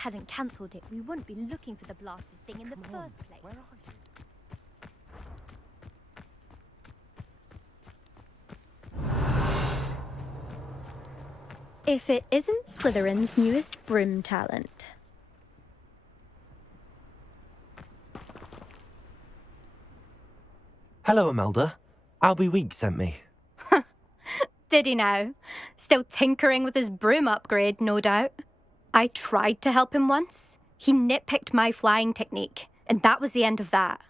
hadn't cancelled it, we wouldn't be looking for the blasted thing in the first place. Where are you? If it isn't Slytherin's newest broom talent. Hello, Imelda. Albie Weeks sent me. Did he now? Still tinkering with his broom upgrade, no doubt. I tried to help him once. He nitpicked my flying technique, and that was the end of that.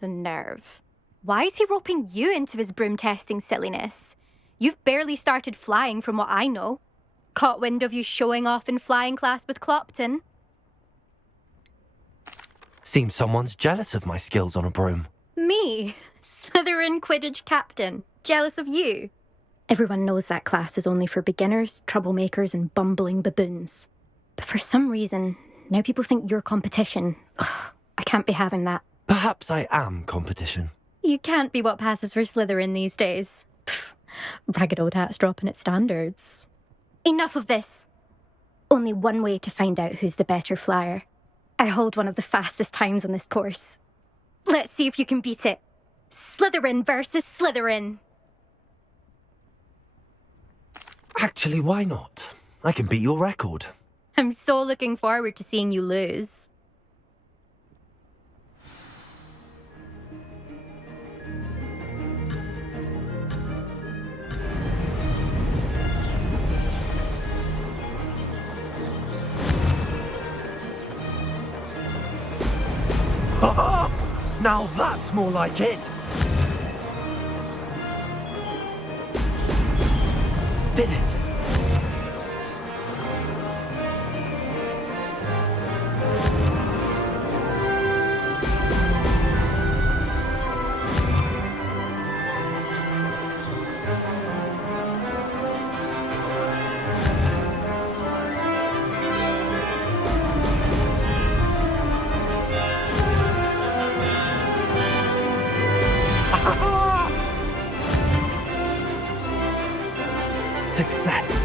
The nerve. Why is he roping you into his broom testing silliness? You've barely started flying from what I know. Caught wind of you showing off in flying class with Clopton. Seems someone's jealous of my skills on a broom. Me? Slytherin Quidditch captain. Jealous of you? Everyone knows that class is only for beginners, troublemakers, and bumbling baboons. But for some reason, now people think you're competition. Ugh, I can't be having that. Perhaps I am competition. You can't be what passes for Slytherin these days. Pfft, ragged old hat's dropping its standards. Enough of this. Only one way to find out who's the better flyer. I hold one of the fastest times on this course. Let's see if you can beat it. Slytherin versus Slytherin. Actually, why not? I can beat your record. I'm so looking forward to seeing you lose. Now that's more like it! Did it! Success!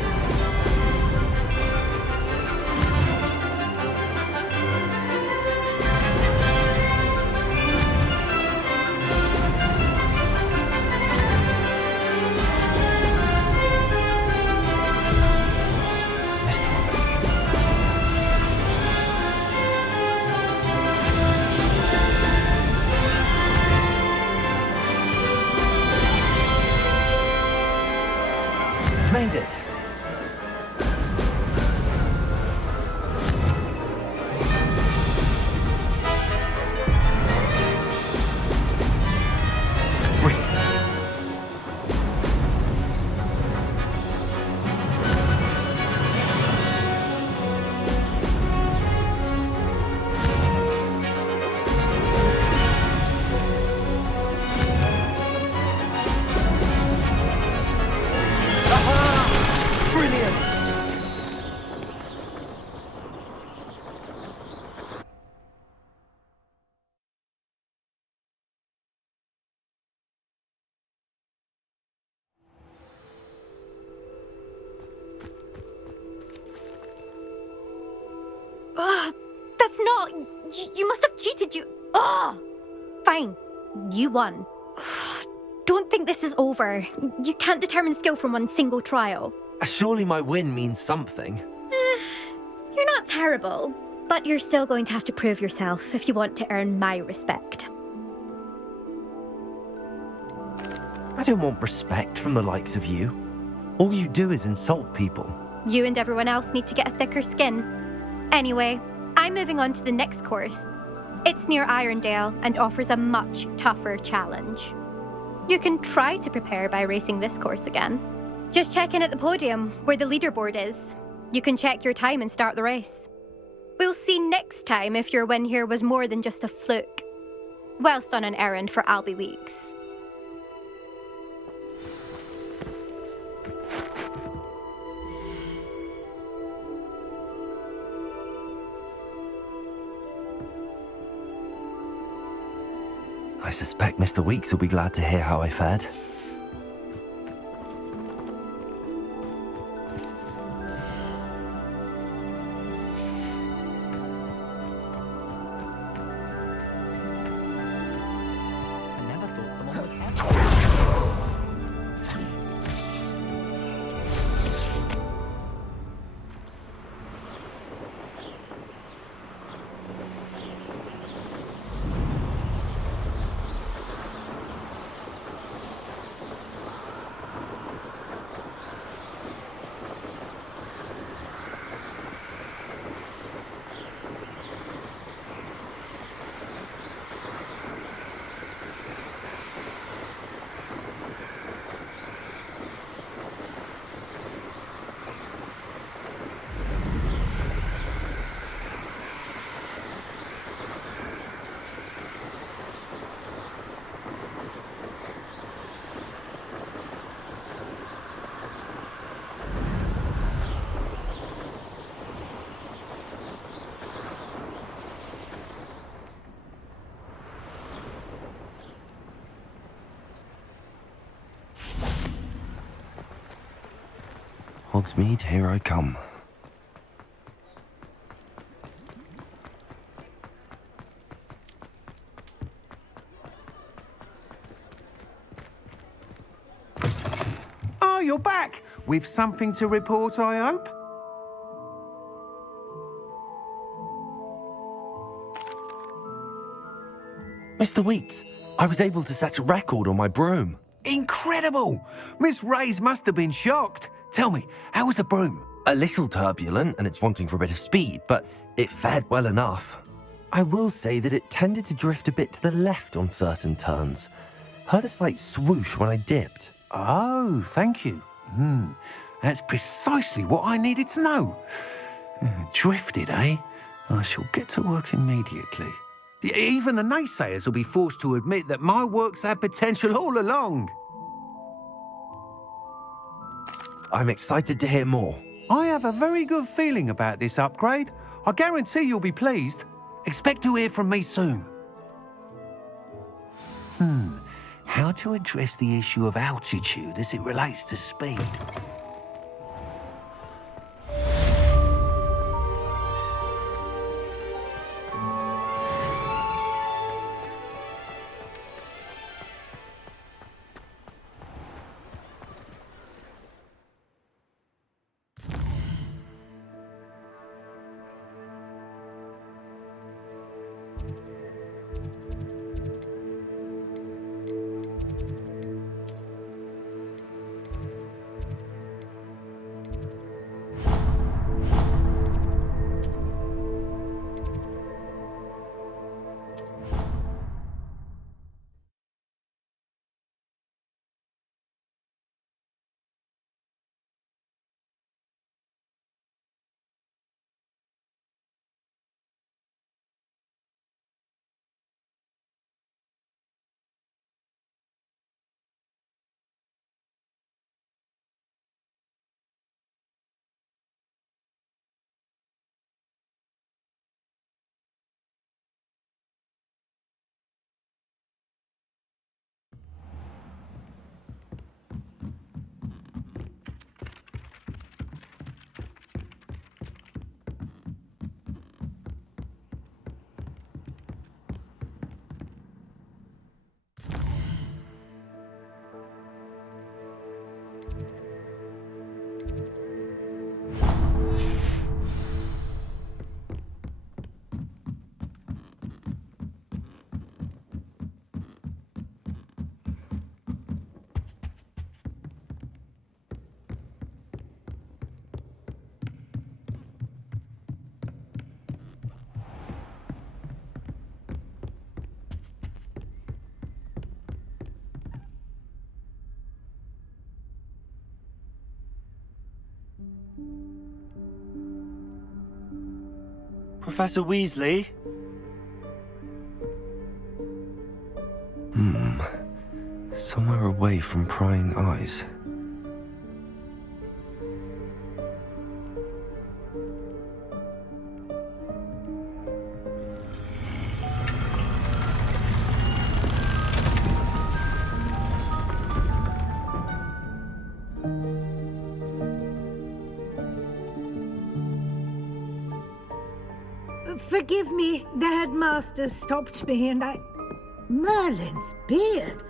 Missed one. Made it! Brilliant! Brilliant! Ugh, that's not... You must have cheated, you... Ugh! Fine. You won. Don't think this is over. You can't determine skill from one single trial. Surely my win means something. You're not terrible, but you're still going to have to prove yourself if you want to earn my respect. I don't want respect from the likes of you. All you do is insult people. You and everyone else need to get a thicker skin. Anyway, I'm moving on to the next course. It's near Irondale and offers a much tougher challenge. You can try to prepare by racing this course again. Just check in at the podium, where the leaderboard is. You can check your time and start the race. We'll see next time if your win here was more than just a fluke. Whilst on an errand for Albie Weeks. I suspect Mr. Weeks will be glad to hear how I fared. Hogsmeade, here I come. Oh, you're back! With something to report, I hope? Mr. Weeks, I was able to set a record on my broom. Incredible! Miss Reyes must have been shocked. Tell me, how was the broom? A little turbulent and it's wanting for a bit of speed, but it fared well enough. I will say that it tended to drift a bit to the left on certain turns. Heard a slight swoosh when I dipped. Oh, thank you. That's precisely what I needed to know. Drifted, eh? I shall get to work immediately. Even the naysayers will be forced to admit that my work's had potential all along. I'm excited to hear more. I have a very good feeling about this upgrade. I guarantee you'll be pleased. Expect to hear from me soon. How to address the issue of altitude as it relates to speed? Professor Weasley? Somewhere away from prying eyes. Forgive me, the headmaster stopped me and I... Merlin's beard.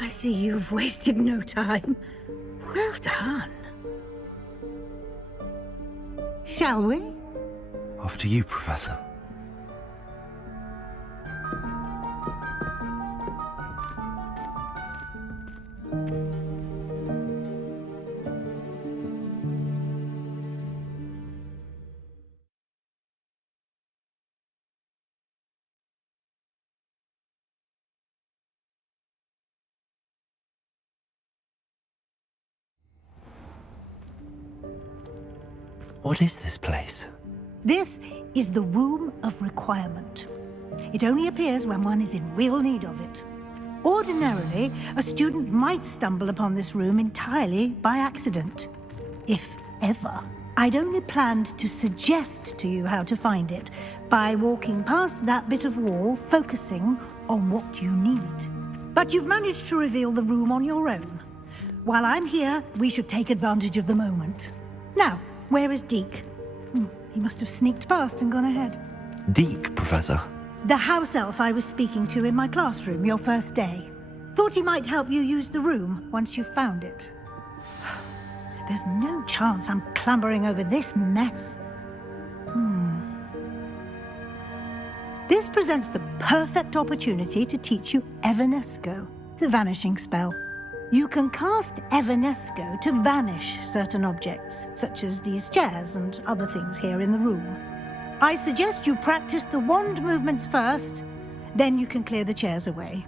I see you've wasted no time. Well done. Shall we? After you, Professor. What is this place? This is the Room of Requirement. It only appears when one is in real need of it. Ordinarily, a student might stumble upon this room entirely by accident. If ever. I'd only planned to suggest to you how to find it by walking past that bit of wall, focusing on what you need. But you've managed to reveal the room on your own. While I'm here, we should take advantage of the moment. Now, where is Deke? He must have sneaked past and gone ahead. Deke, Professor. The house elf I was speaking to in my classroom your first day. Thought he might help you use the room once you found it. There's no chance I'm clambering over this mess. This presents the perfect opportunity to teach you Evanesco, the vanishing spell. You can cast Evanesco to vanish certain objects, such as these chairs and other things here in the room. I suggest you practice the wand movements first, then you can clear the chairs away.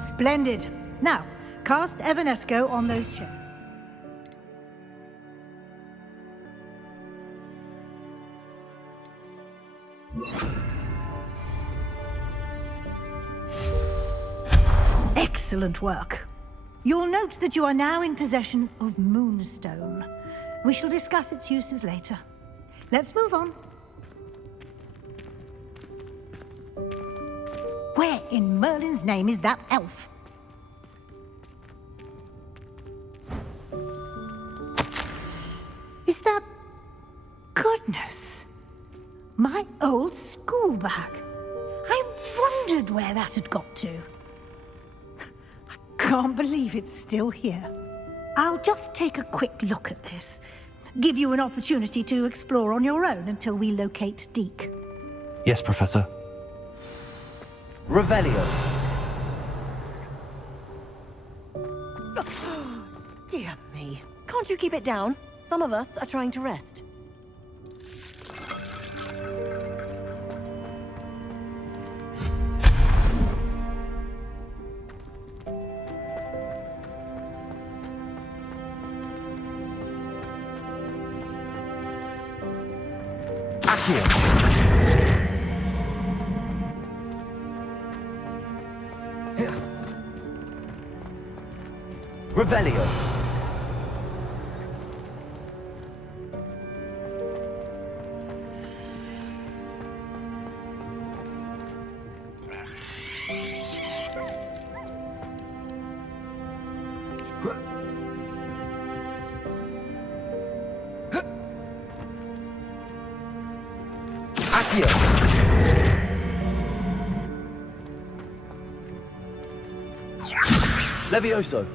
Splendid. Now, cast Evanesco on those chairs. Excellent work. You'll note that you are now in possession of Moonstone. We shall discuss its uses later. Let's move on. Where in Merlin's name is that elf? Is that... Goodness! My old school bag. I wondered where that had got to. I can't believe it's still here. I'll just take a quick look at this. Give you an opportunity to explore on your own until we locate Deke. Yes, Professor. Revelio. Dear me. Can't you keep it down? Some of us are trying to rest. Accio. Revelio. Accio. Levioso.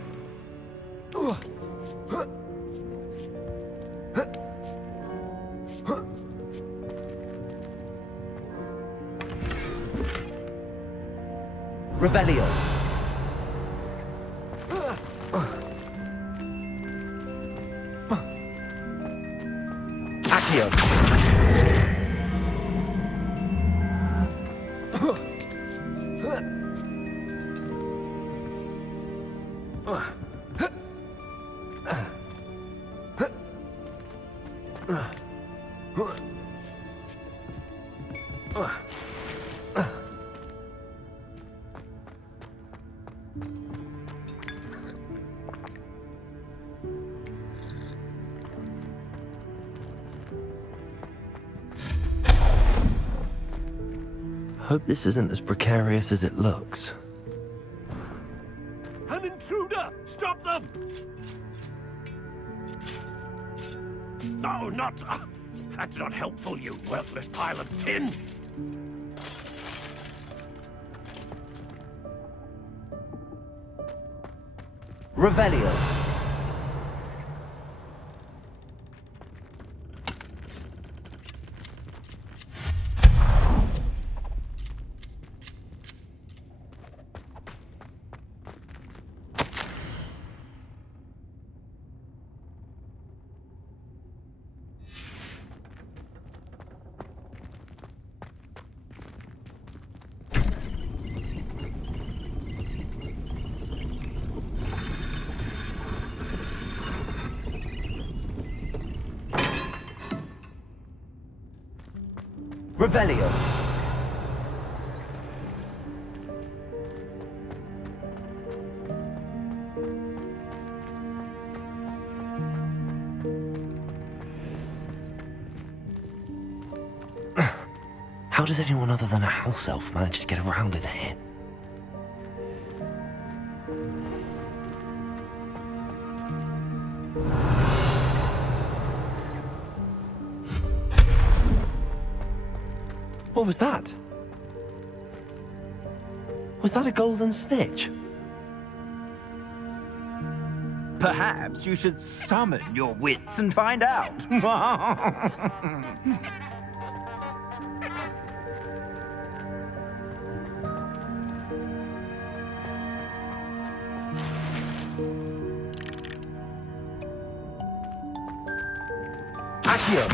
Revelio. Accio. Hope this isn't as precarious as it looks. An intruder! Stop them! No, not... that's not helpful, you worthless pile of tin! Revelio. Revelio. How does anyone other than a house elf manage to get around in here? What was that? Was that a golden snitch? Perhaps you should summon your wits and find out. Accio!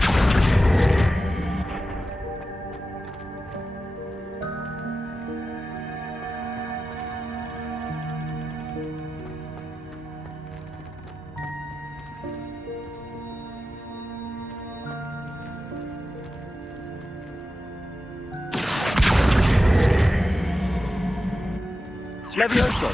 Levioso!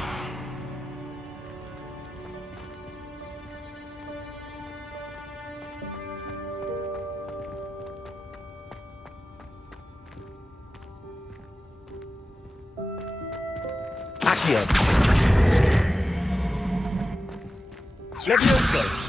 Accio! Levioso!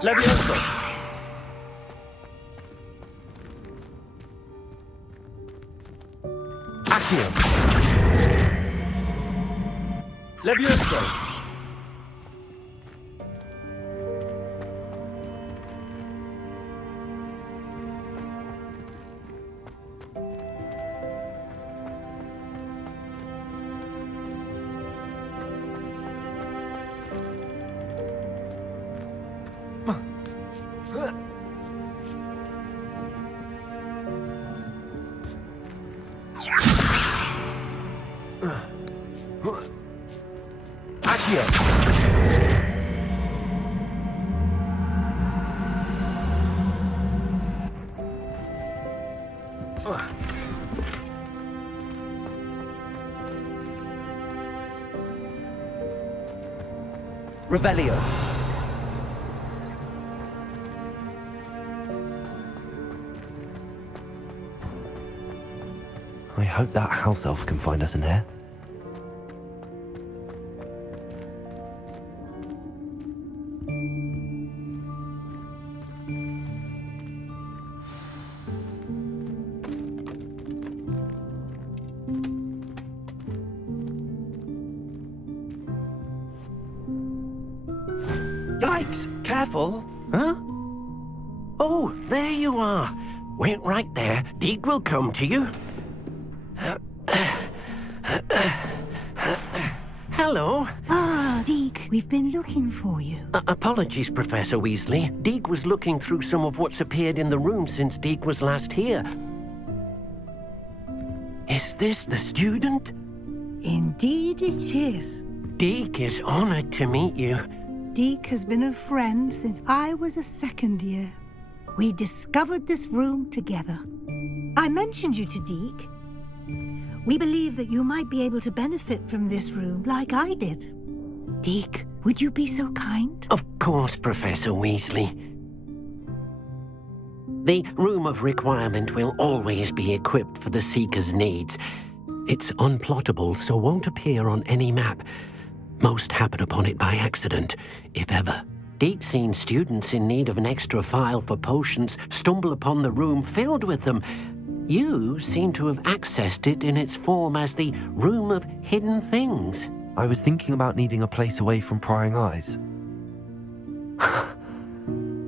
Levioso! Accio! Levioso! Revelio. I hope that house elf can find us in here. Yikes! Careful! Huh? Oh, there you are. Wait right there. Deek will come to you. Hello. Ah, Deek, we've been looking for you. Apologies, Professor Weasley. Deek was looking through some of what's appeared in the room since Deek was last here. Is this the student? Indeed it is. Deek is honored to meet you. Deek has been a friend since I was a second year. We discovered this room together. I mentioned you to Deek. We believe that you might be able to benefit from this room like I did. Deek, would you be so kind? Of course, Professor Weasley. The Room of Requirement will always be equipped for the Seeker's needs. It's unplottable, so won't appear on any map. Most happen upon it by accident, if ever. Deek's seen students in need of an extra file for potions stumble upon the room filled with them. You seem to have accessed it in its form as the Room of Hidden Things. I was thinking about needing a place away from prying eyes.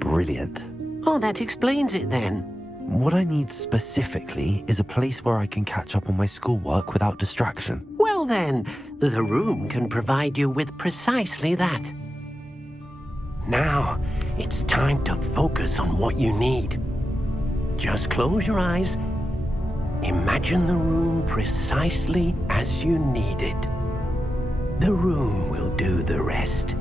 Brilliant. Oh, that explains it then. What I need specifically is a place where I can catch up on my schoolwork without distraction. Well then, the room can provide you with precisely that. Now, it's time to focus on what you need. Just close your eyes Imagine the room precisely as you need it. The room will do the rest.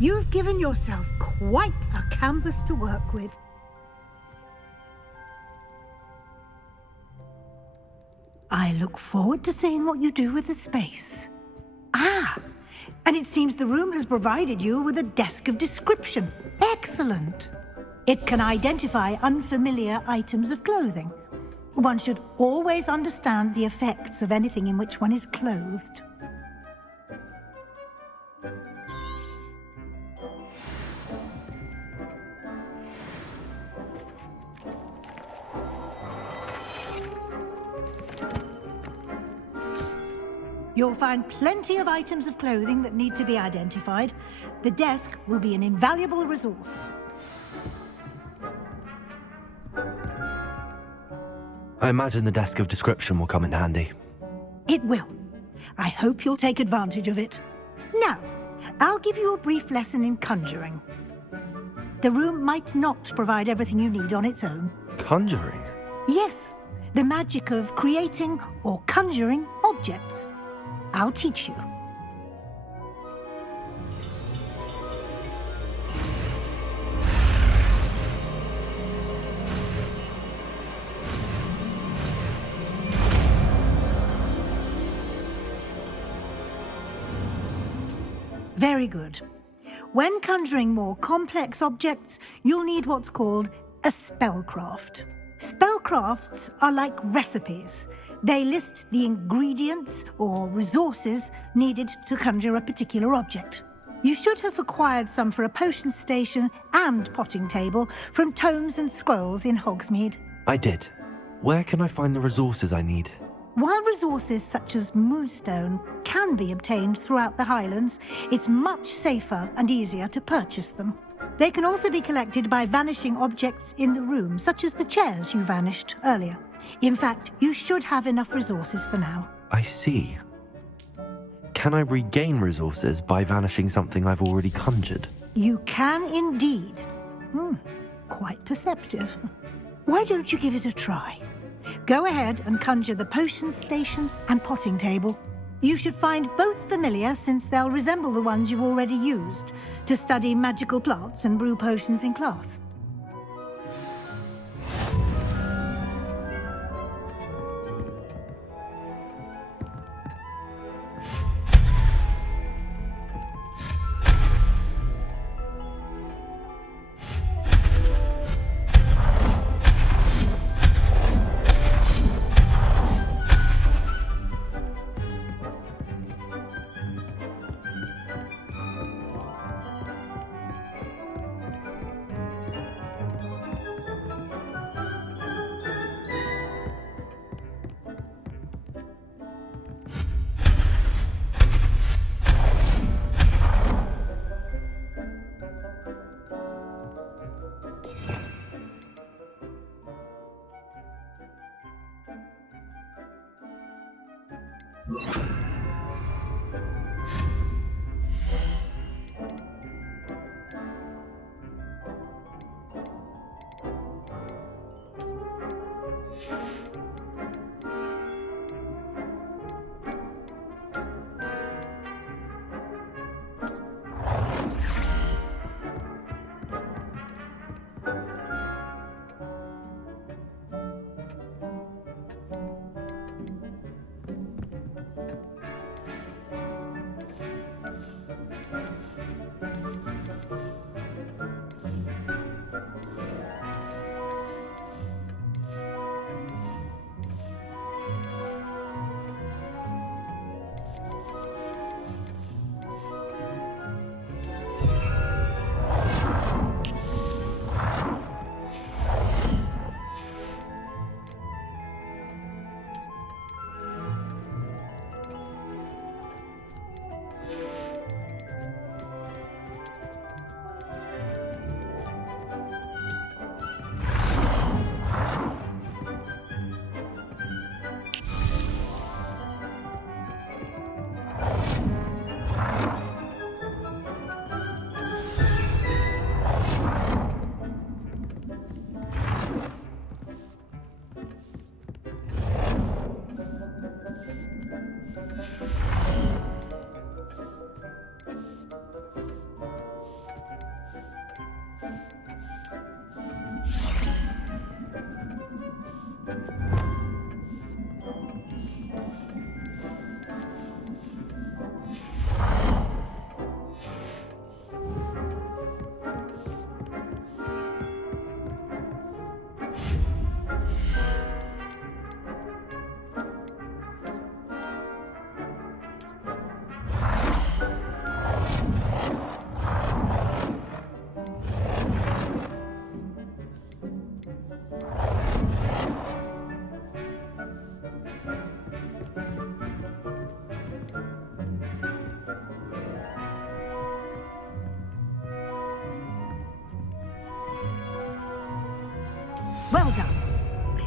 You've given yourself quite a canvas to work with. I look forward to seeing what you do with the space. Ah, and it seems the room has provided you with a desk of description. Excellent. It can identify unfamiliar items of clothing. One should always understand the effects of anything in which one is clothed. You'll find plenty of items of clothing that need to be identified. The desk will be an invaluable resource. I imagine the desk of description will come in handy. It will. I hope you'll take advantage of it. Now, I'll give you a brief lesson in conjuring. The room might not provide everything you need on its own. Conjuring? Yes, the magic of creating or conjuring objects. I'll teach you. Very good. When conjuring more complex objects, you'll need what's called a spellcraft. Spellcrafts are like recipes. They list the ingredients or resources needed to conjure a particular object. You should have acquired some for a potion station and potting table from tomes and scrolls in Hogsmeade. I did. Where can I find the resources I need? While resources such as moonstone can be obtained throughout the Highlands, it's much safer and easier to purchase them. They can also be collected by vanishing objects in the room, such as the chairs you vanished earlier. In fact, you should have enough resources for now. I see. Can I regain resources by vanishing something I've already conjured? You can indeed. Quite perceptive. Why don't you give it a try? Go ahead and conjure the potion station and potting table. You should find both familiar, since they'll resemble the ones you've already used to study magical plants and brew potions in class.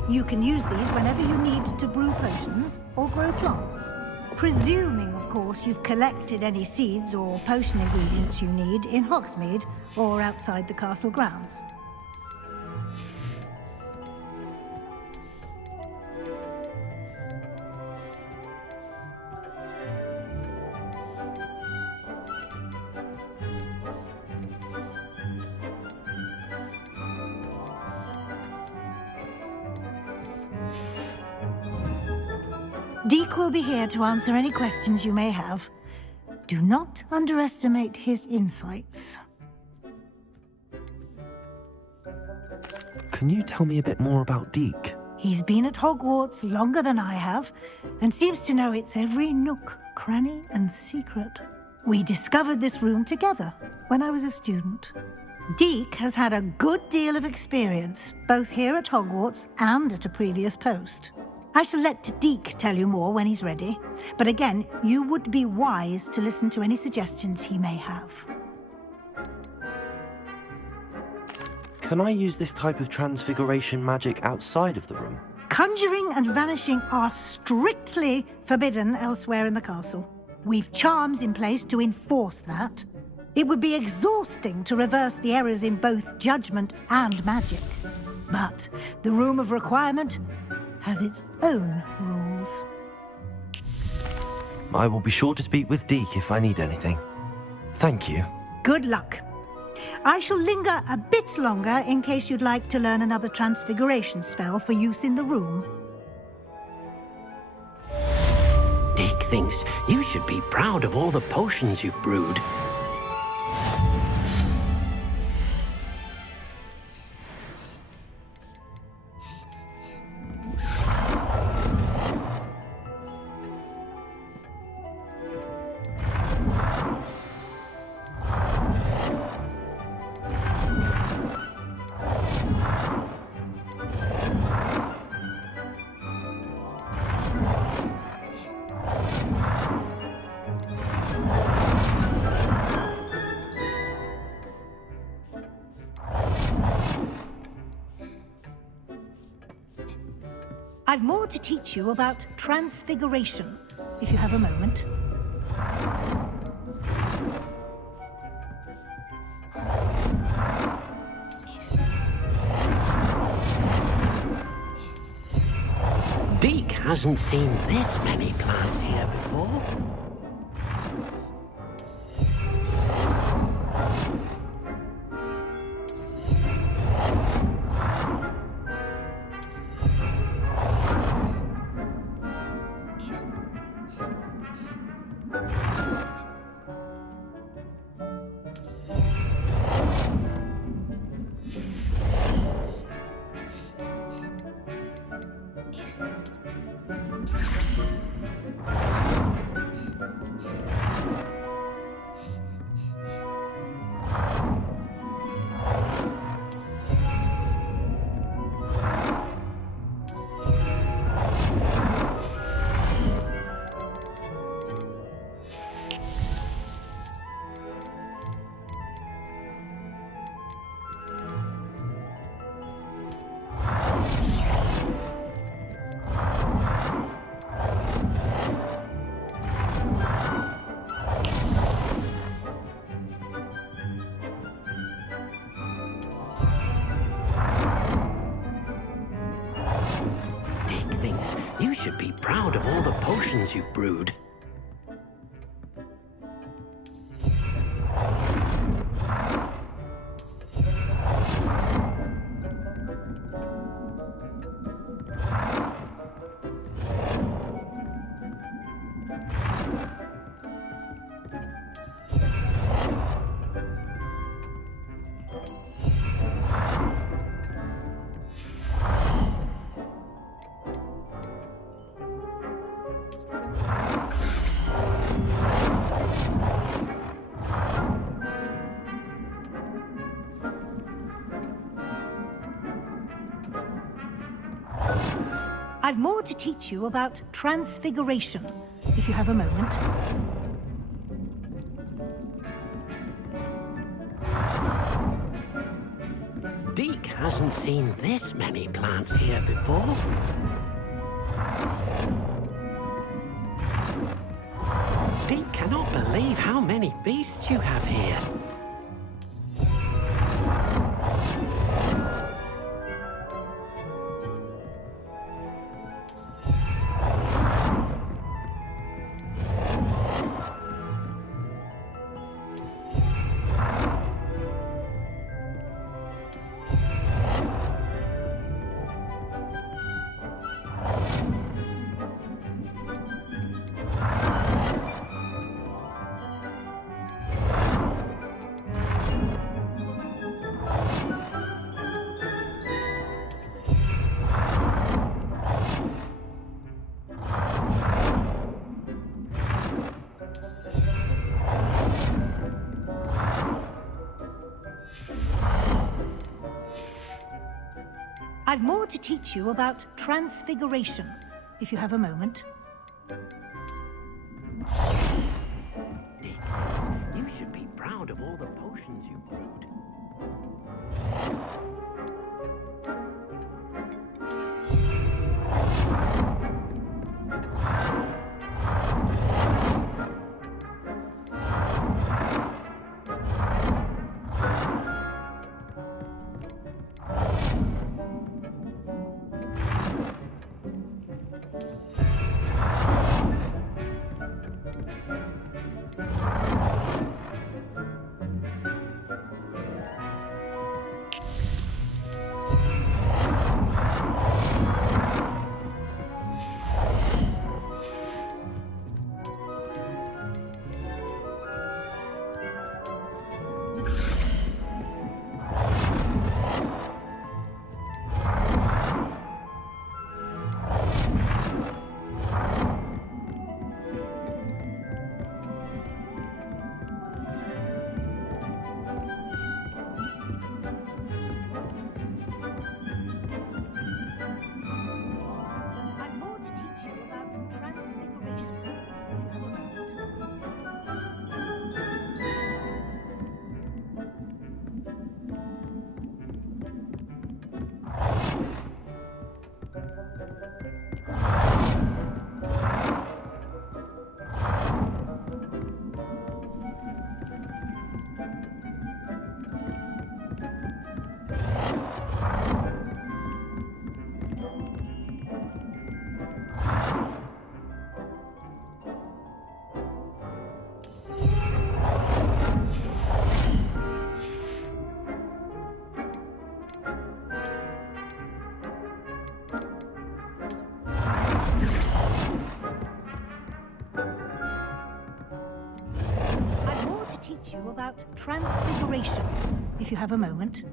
You can use these whenever you need to brew potions or grow plants. Presuming, of course, you've collected any seeds or potion ingredients you need in Hogsmeade or outside the castle grounds. Deke will be here to answer any questions you may have. Do not underestimate his insights. Can you tell me a bit more about Deke? He's been at Hogwarts longer than I have, and seems to know its every nook, cranny, and secret. We discovered this room together when I was a student. Deke has had a good deal of experience, both here at Hogwarts and at a previous post. I shall let Deke tell you more when he's ready, but again, you would be wise to listen to any suggestions he may have. Can I use this type of transfiguration magic outside of the room? Conjuring and vanishing are strictly forbidden elsewhere in the castle. We've charms in place to enforce that. It would be exhausting to reverse the errors in both judgment and magic. But the Room of Requirement has its own rules. I will be sure to speak with Deke if I need anything. Thank you. Good luck. I shall linger a bit longer in case you'd like to learn another transfiguration spell for use in the room. Deke thinks you should be proud of all the potions you've brewed. I've more to teach you about transfiguration, if you have a moment. Deke hasn't seen this many plants here before. You should be proud of all the potions you've brewed. I've more to teach you about transfiguration, if you have a moment. Deke hasn't seen this many plants here before. Pete cannot believe how many beasts you have here. I've more to teach you about transfiguration, if you have a moment. Dick, you should be proud of all the potions you brewed. I've more to teach you about transfiguration, if you have a moment. I've more to teach you about transfiguration, if you have a moment.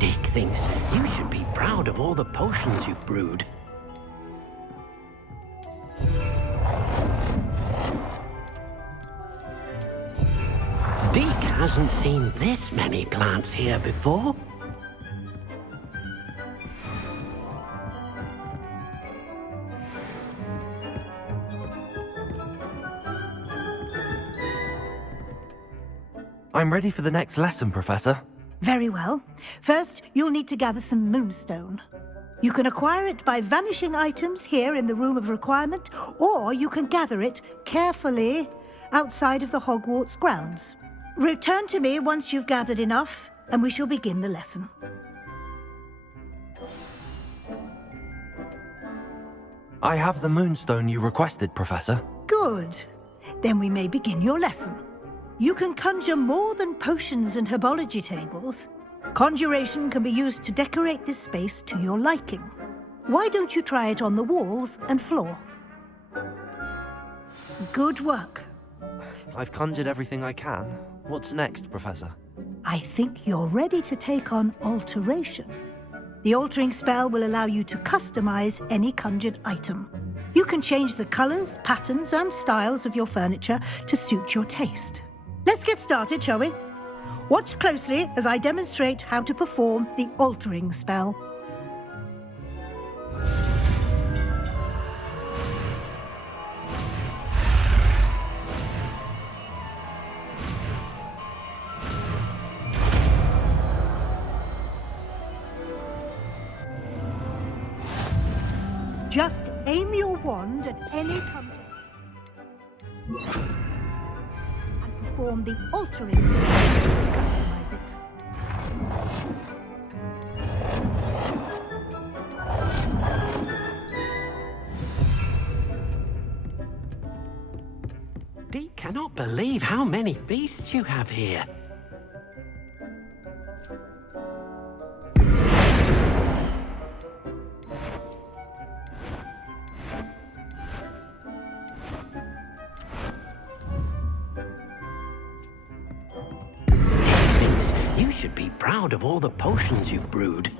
Dick thinks you should be proud of all the potions you've brewed. Deke hasn't seen this many plants here before. I'm ready for the next lesson, Professor. Very well. First, you'll need to gather some moonstone. You can acquire it by vanishing items here in the Room of Requirement, or you can gather it carefully outside of the Hogwarts grounds. Return to me once you've gathered enough, and we shall begin the lesson. I have the moonstone you requested, Professor. Good. Then we may begin your lesson. You can conjure more than potions and herbology tables. Conjuration can be used to decorate this space to your liking. Why don't you try it on the walls and floor? Good work. I've conjured everything I can. What's next, Professor? I think you're ready to take on alteration. The altering spell will allow you to customize any conjured item. You can change the colors, patterns, and styles of your furniture to suit your taste. Let's get started, shall we? Watch closely as I demonstrate how to perform the altering spell. Just aim your wand at any conjurer and perform the altering spell to customize it. Deke cannot believe how many beasts you have here. You should be proud of all the potions you've brewed.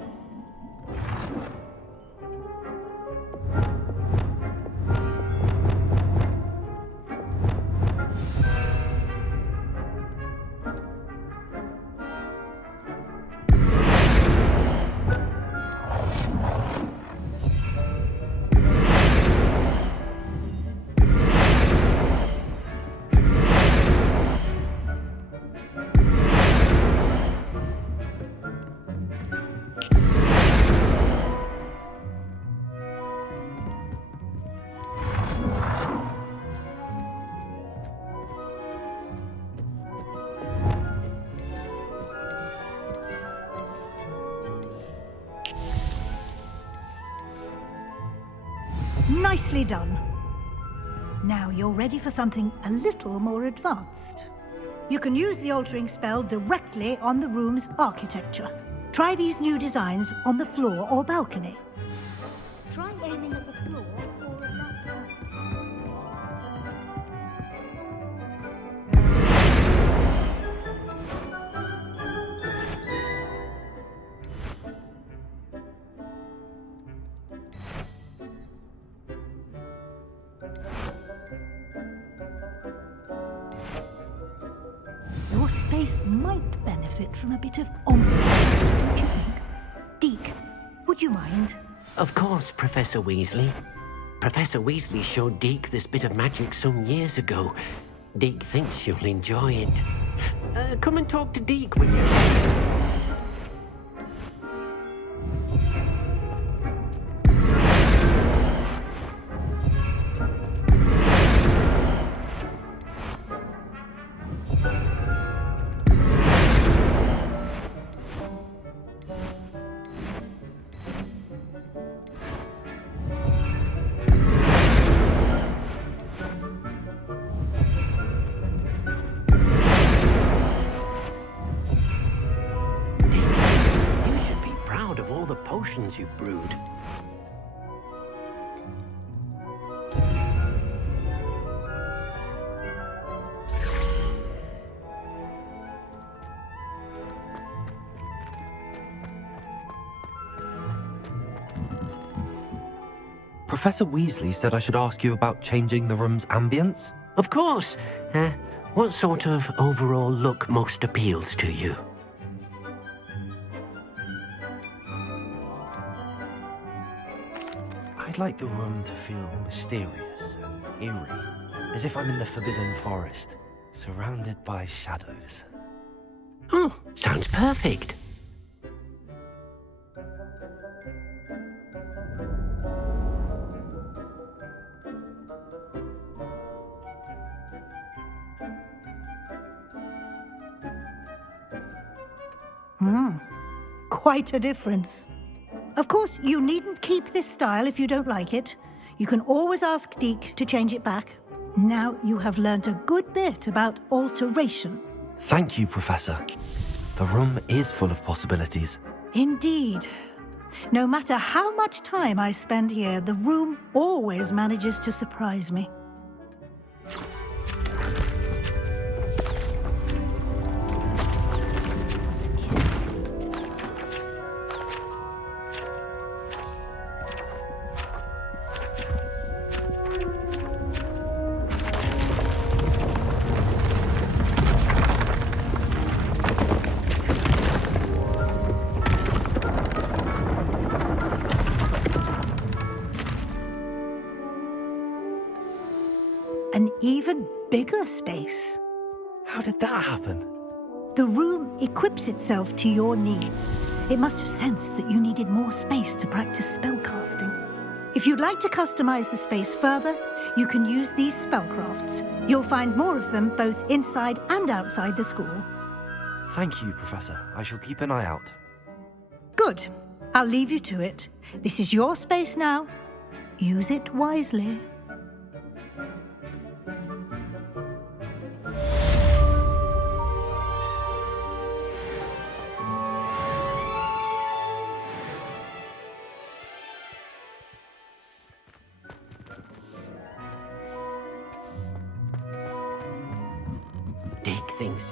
Nicely done. Now you're ready for something a little more advanced. You can use the altering spell directly on the room's architecture. Try these new designs on the floor or balcony. Try aiming at the floor or at that balcony. Your space might benefit from a bit of ambiance, don't you think? Deke, would you mind? Of course, Professor Weasley. Professor Weasley showed Deke this bit of magic some years ago. Deke thinks you'll enjoy it. Come and talk to Deke when you're ready. Of all the potions you've brewed. Professor Weasley said I should ask you about changing the room's ambience. Of course. What sort of overall look most appeals to you? I'd like the room to feel mysterious and eerie, as if I'm in the Forbidden Forest, surrounded by shadows. Oh, sounds perfect. Quite a difference. Of course, you needn't keep this style if you don't like it. You can always ask Deke to change it back. Now you have learnt a good bit about alteration. Thank you, Professor. The room is full of possibilities. Indeed. No matter how much time I spend here, the room always manages to surprise me. An even bigger space. How did that happen? The room equips itself to your needs. It must have sensed that you needed more space to practice spellcasting. If you'd like to customize the space further, you can use these spellcrafts. You'll find more of them both inside and outside the school. Thank you, Professor. I shall keep an eye out. Good. I'll leave you to it. This is your space now. Use it wisely. Deke thinks...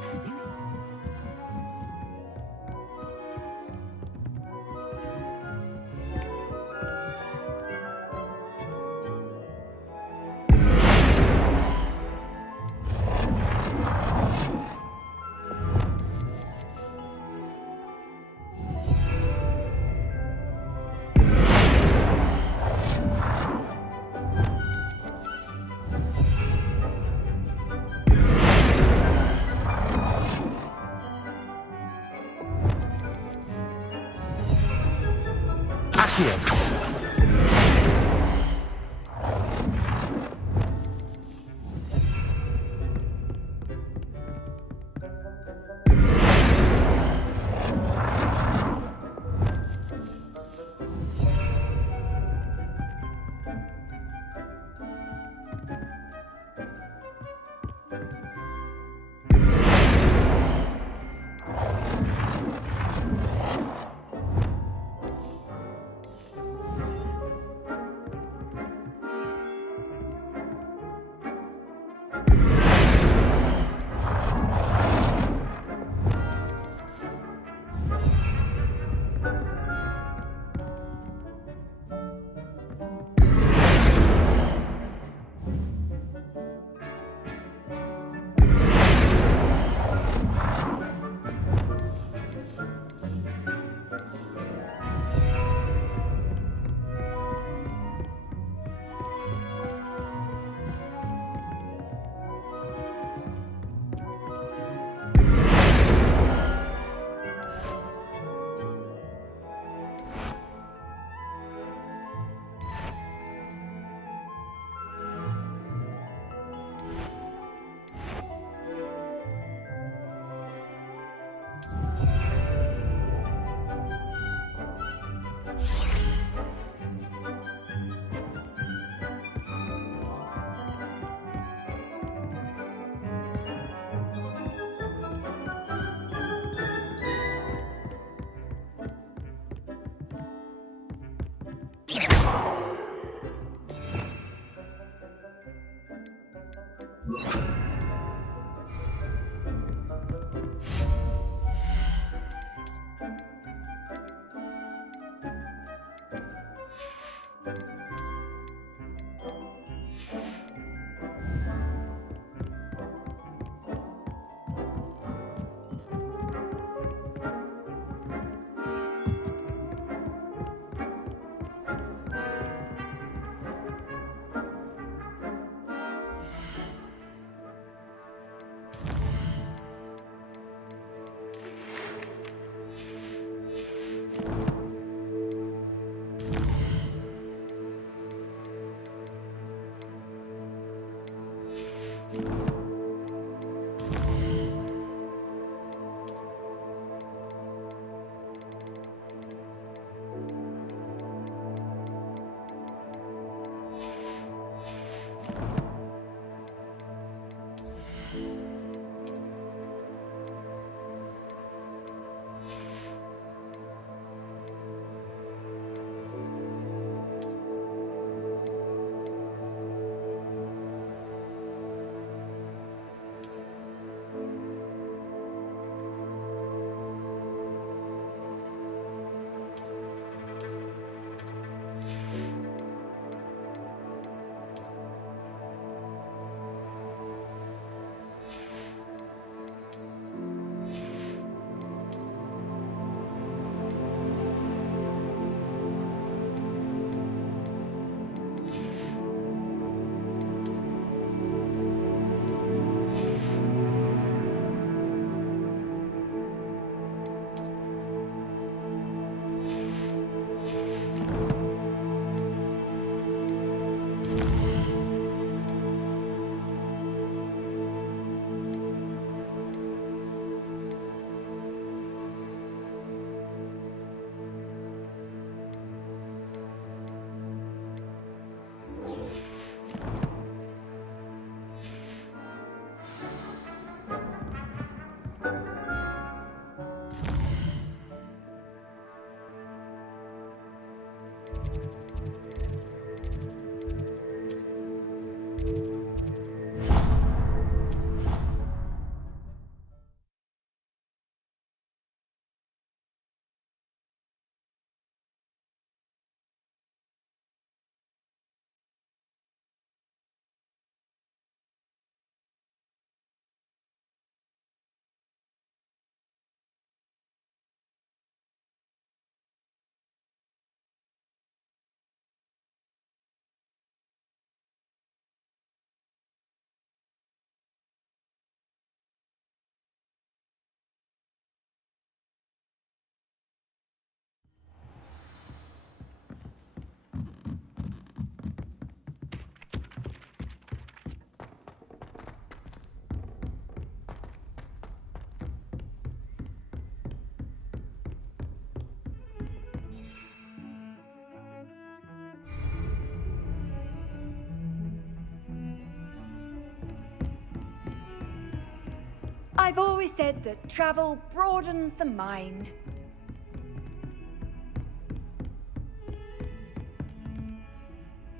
I've always said that travel broadens the mind.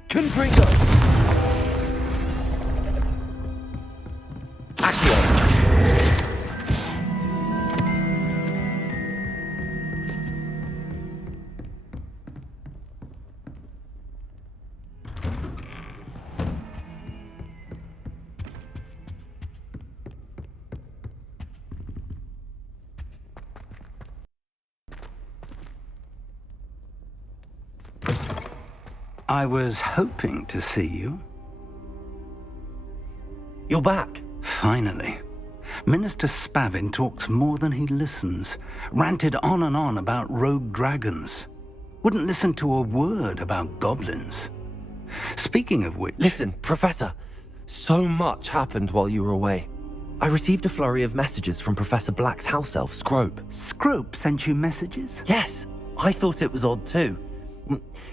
Confringo! Accio! I was hoping to see you. You're back. Finally. Minister Spavin talks more than he listens. Ranted on and on about rogue dragons. Wouldn't listen to a word about goblins. Speaking of which... Listen, Professor. So much happened while you were away. I received a flurry of messages from Professor Black's house elf, Scrope. Scrope sent you messages? Yes, I thought it was odd too.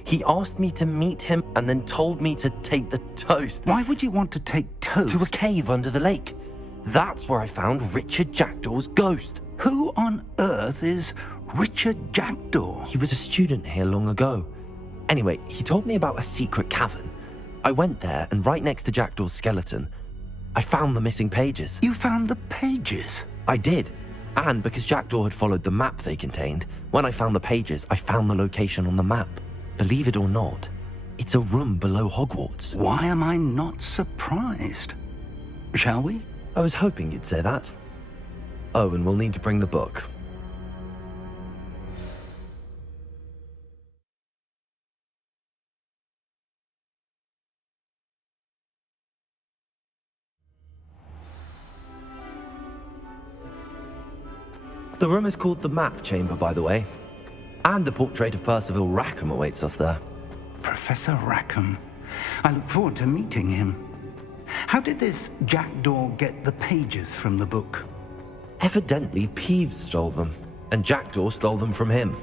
He asked me to meet him and then told me to take the toast. Why would you want to take toast? To a cave under the lake. That's where I found Richard Jackdaw's ghost. Who on earth is Richard Jackdaw? He was a student here long ago. Anyway, he told me about a secret cavern. I went there, and right next to Jackdaw's skeleton, I found the missing pages. You found the pages? I did. And because Jackdaw had followed the map they contained, when I found the pages, I found the location on the map. Believe it or not, it's a room below Hogwarts. Why am I not surprised? Shall we? I was hoping you'd say that. Oh, and we'll need to bring the book. The room is called the Map Chamber, by the way. And a portrait of Percival Rackham awaits us there. Professor Rackham. I look forward to meeting him. How did this Jackdaw get the pages from the book? Evidently, Peeves stole them, and Jackdaw stole them from him.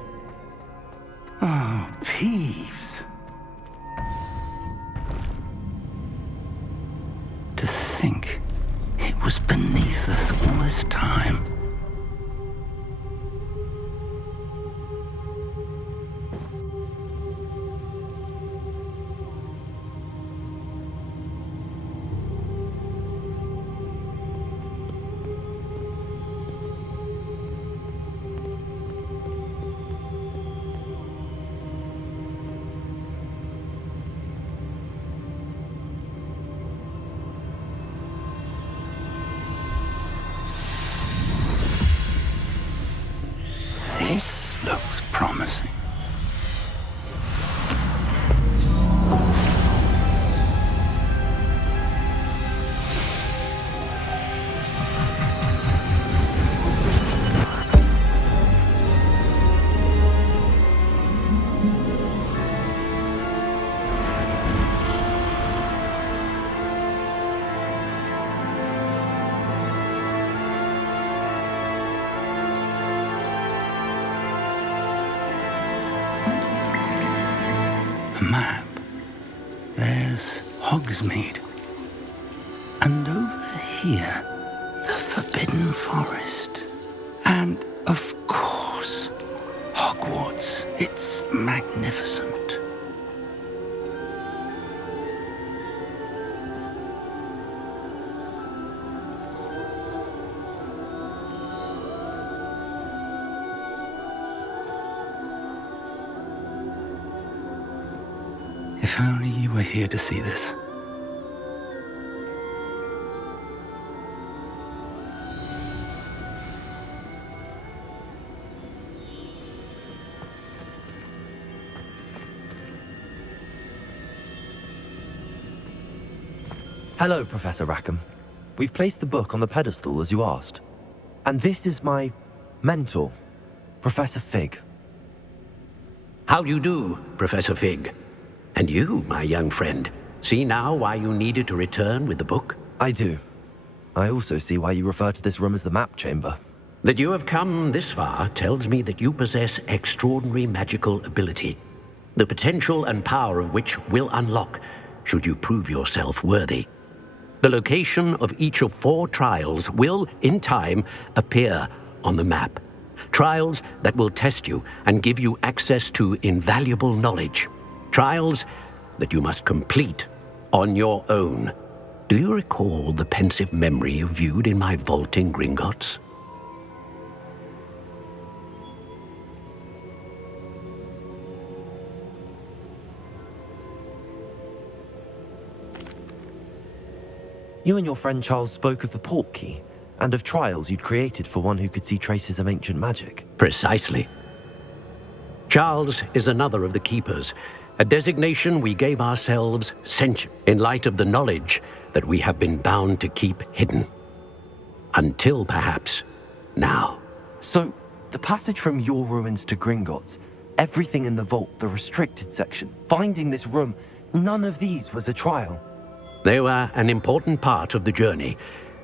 Oh, Peeves. To think it was beneath us all this time. This looks promising. Map. There's Hogsmeade. And over here, the Forbidden Forest. And, of course, Hogwarts. It's magnificent. If only you were here to see this. Hello, Professor Rackham. We've placed the book on the pedestal as you asked. And this is my mentor, Professor Fig. How do you do, Professor Fig? And you, my young friend, see now why you needed to return with the book? I do. I also see why you refer to this room as the map chamber. That you have come this far tells me that you possess extraordinary magical ability, the potential and power of which will unlock should you prove yourself worthy. The location of each of 4 trials will, in time, appear on the map. Trials that will test you and give you access to invaluable knowledge. Trials that you must complete on your own. Do you recall the pensive memory you viewed in my vault in Gringotts? You and your friend Charles spoke of the port key, and of trials you'd created for one who could see traces of ancient magic. Precisely. Charles is another of the Keepers, a designation we gave ourselves in light of the knowledge that we have been bound to keep hidden. Until perhaps now. So, the passage from your ruins to Gringotts, everything in the vault, the restricted section, finding this room, none of these was a trial. They were an important part of the journey,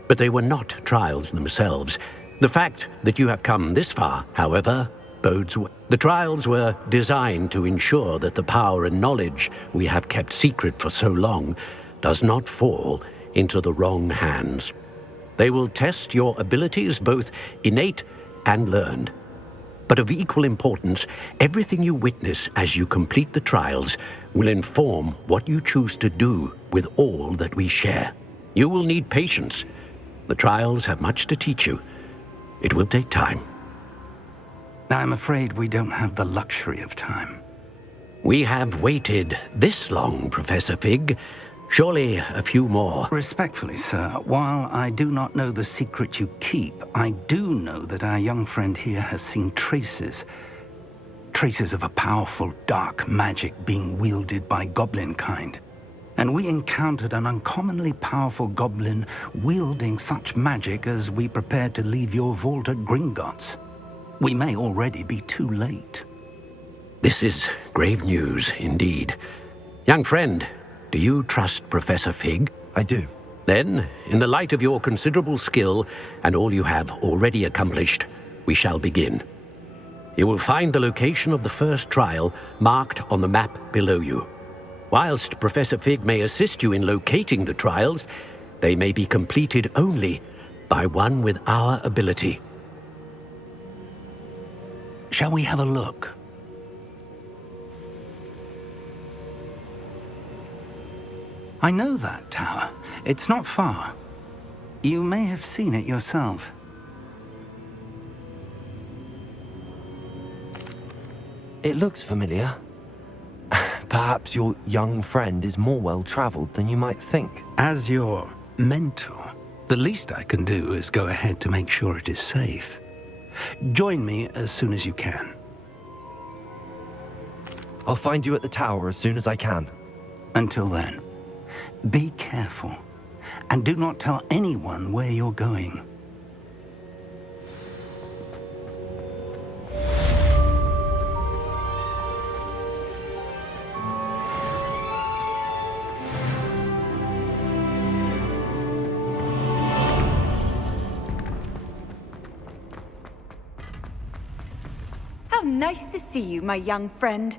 but they were not trials themselves. The fact that you have come this far, however, bodes well. The trials were designed to ensure that the power and knowledge we have kept secret for so long does not fall into the wrong hands. They will test your abilities, both innate and learned. But of equal importance, everything you witness as you complete the trials will inform what you choose to do with all that we share. You will need patience. The trials have much to teach you. It will take time. I'm afraid we don't have the luxury of time. We have waited this long, Professor Fig. Surely a few more. Respectfully, sir, while I do not know the secret you keep, I do know that our young friend here has seen traces of a powerful dark magic being wielded by goblin kind. And we encountered an uncommonly powerful goblin wielding such magic as we prepared to leave your vault at Gringotts. We may already be too late. This is grave news indeed. Young friend, do you trust Professor Fig? I do. Then, in the light of your considerable skill and all you have already accomplished, we shall begin. You will find the location of the first trial marked on the map below you. Whilst Professor Fig may assist you in locating the trials, they may be completed only by one with our ability. Shall we have a look? I know that tower. It's not far. You may have seen it yourself. It looks familiar. Perhaps your young friend is more well-traveled than you might think. As your mentor, the least I can do is go ahead to make sure it is safe. Join me as soon as you can. I'll find you at the tower as soon as I can. Until then, be careful, and do not tell anyone where you're going. How nice to see you, my young friend.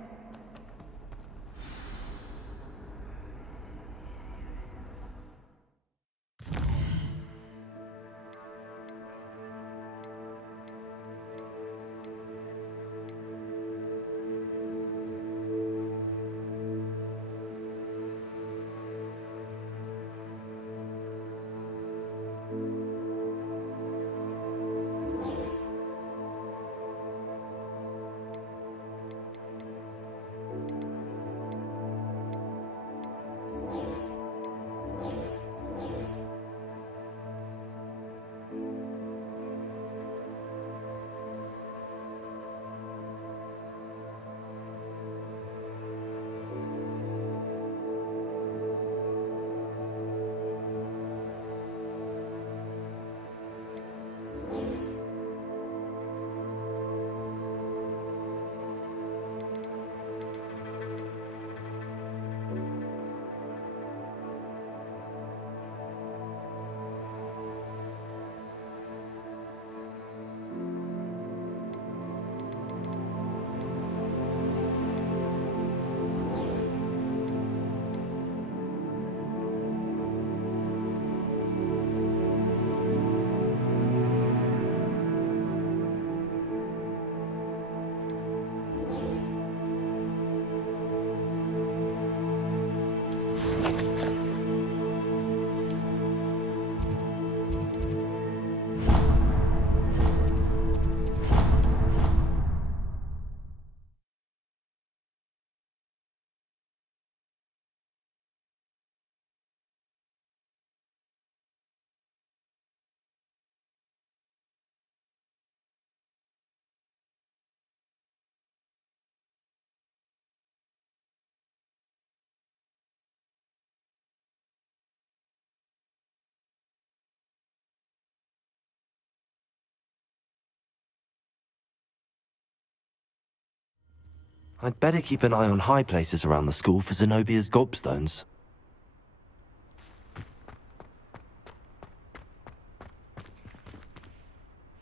I'd better keep an eye on high places around the school for Zenobia's gobstones.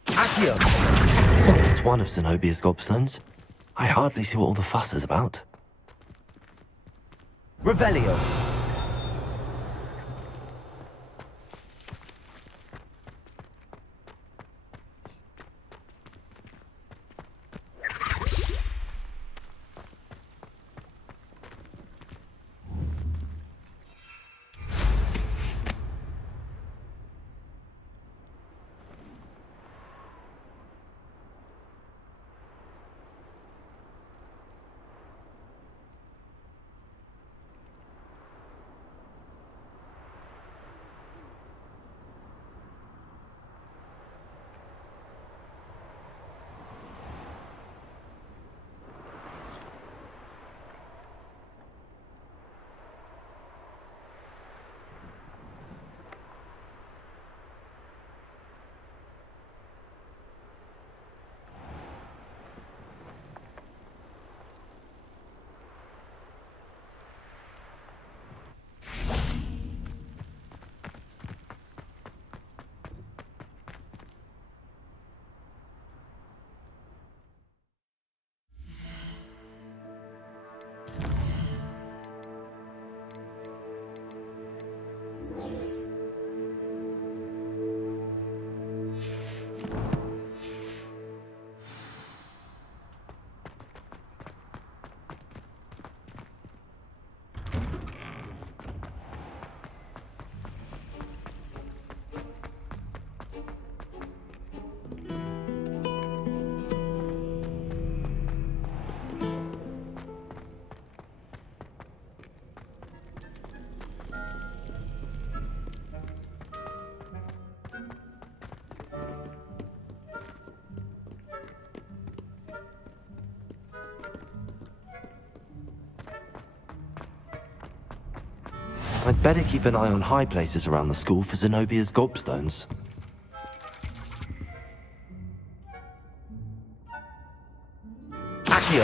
Accio! Oh, it's one of Zenobia's gobstones. I hardly see what all the fuss is about. Revelio! I'd better keep an eye on high places around the school for Zenobia's gobstones. Accio!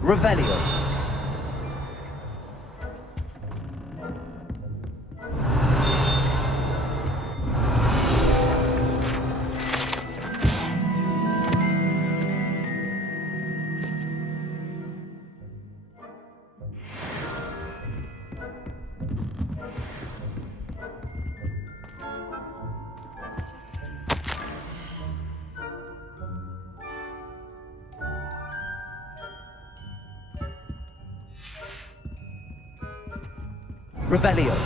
Revelio! Revelio.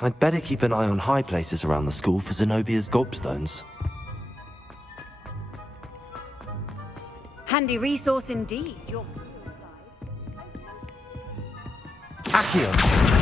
I'd better keep an eye on high places around the school for Zenobia's gobstones. Handy resource indeed. Accio!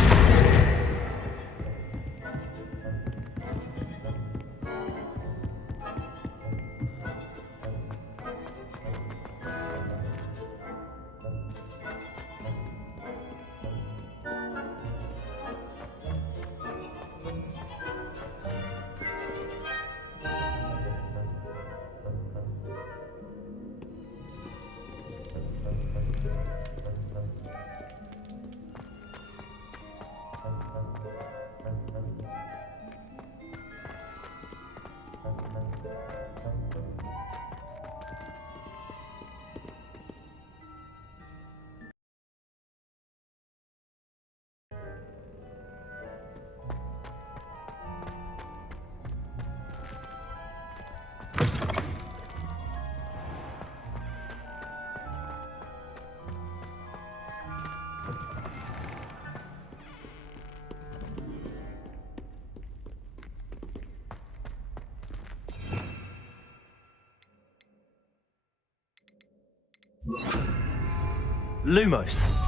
Lumos.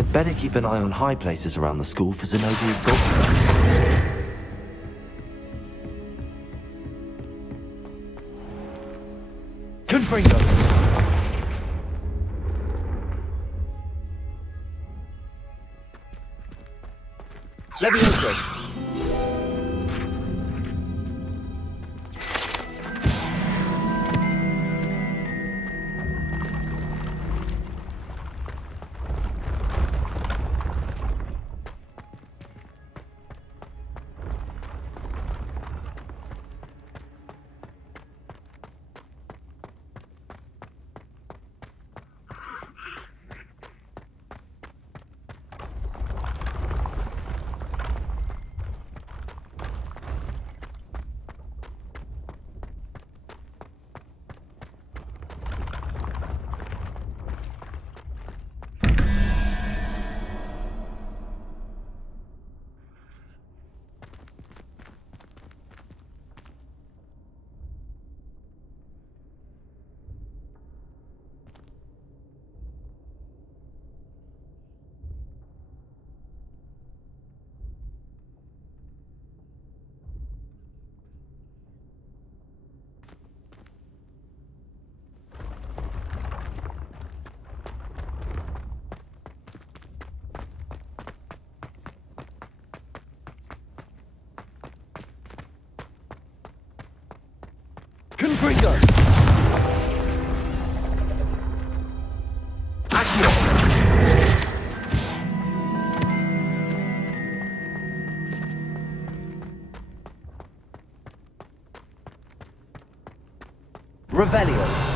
I'd better keep an eye on high places around the school for Zenobia's golf clubs. Confringo! Levioso! Confringo! Accio! Revelio!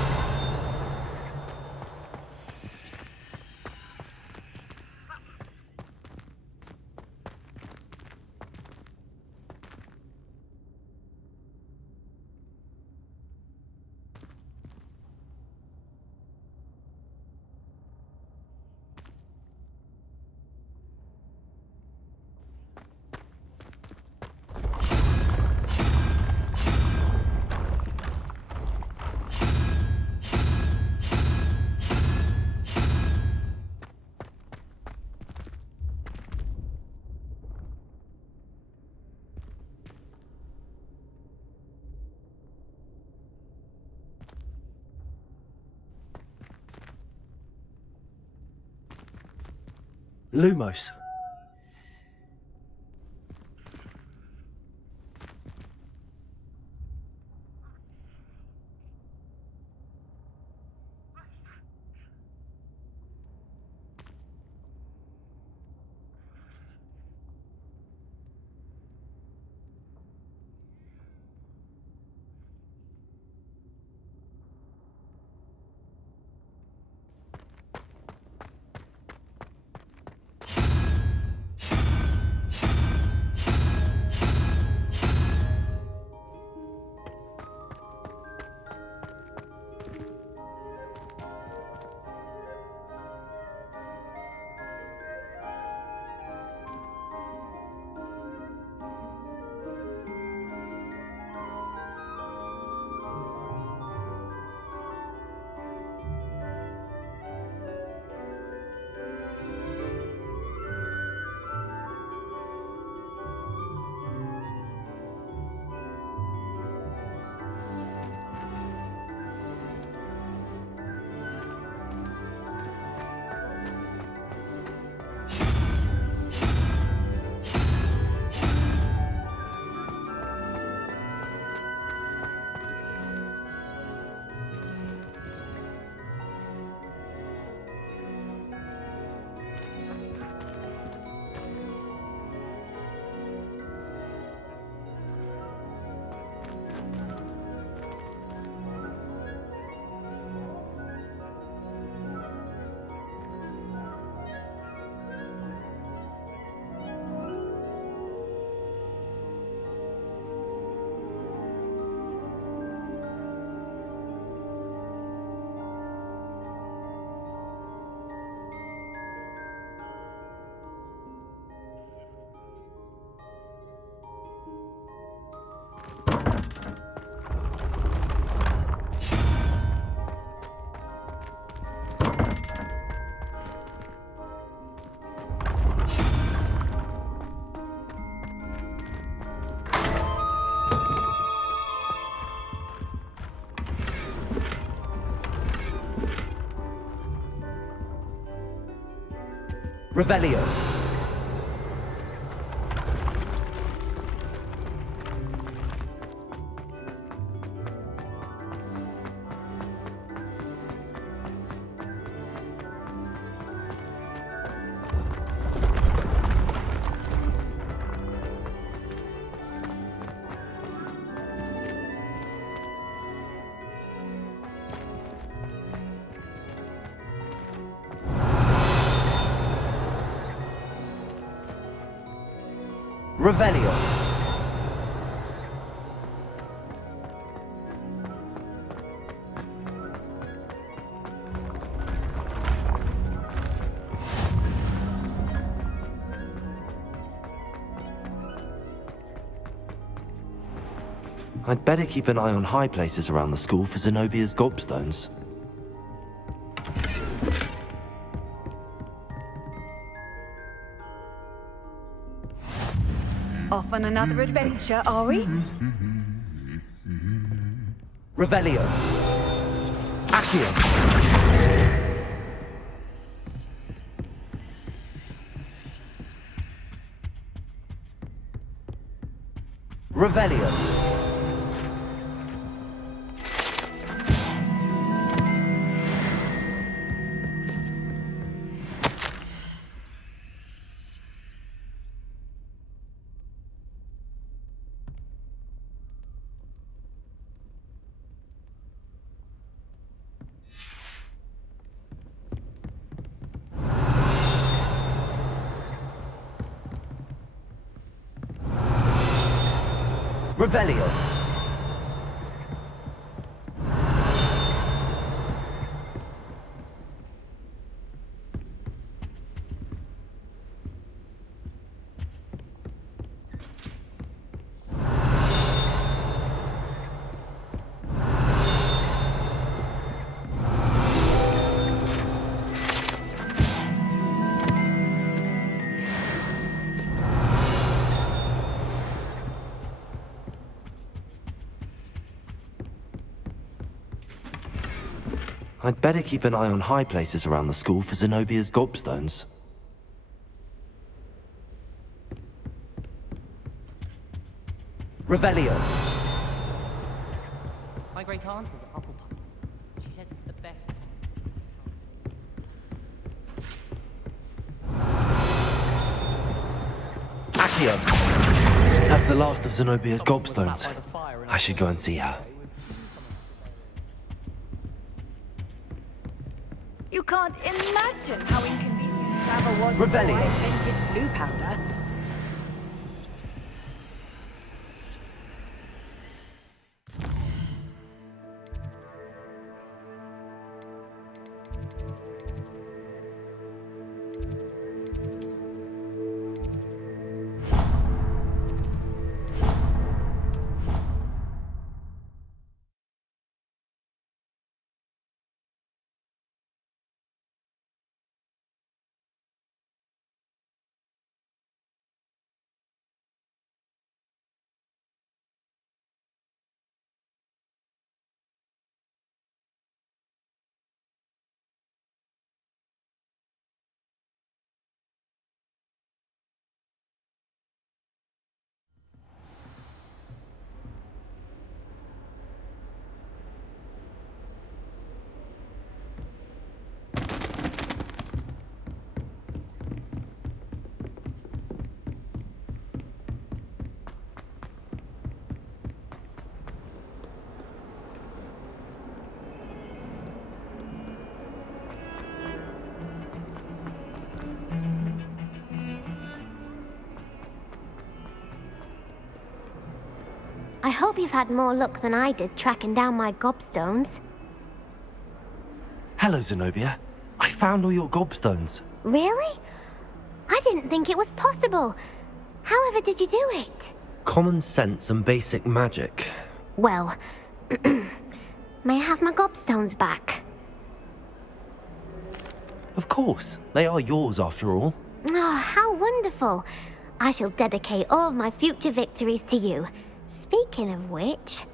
Lumos. Revelio. Revelio. I'd better keep an eye on high places around the school for Zenobia's gobstones. Off on another adventure, are we? Revelio. Accio. Revelio. Revelio. I'd better keep an eye on high places around the school for Zenobia's gobstones. Revelio. My great aunt was a Hufflepuff. She says it's the best. Accio. That's the last of Zenobia's gobstones. I should go and see her. You can't imagine how inconvenient travel was Revelio. before I invented blue powder. I hope you've had more luck than I did tracking down my gobstones. Hello, Zenobia. I found all your gobstones. Really? I didn't think it was possible. However did you do it? Common sense and basic magic. Well, may I have my gobstones back? Of course. They are yours after all. Oh, how wonderful. I shall dedicate all of my future victories to you. Speaking of which,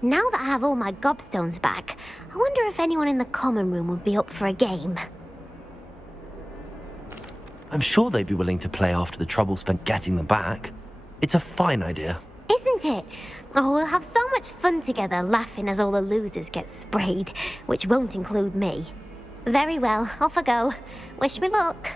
now that I have all my gobstones back, I wonder if anyone in the common room would be up for a game. I'm sure they'd be willing to play after the trouble spent getting them back. It's a fine idea. Isn't it? Oh, we'll have so much fun together, laughing as all the losers get sprayed, which won't include me. Very well, off I go. Wish me luck.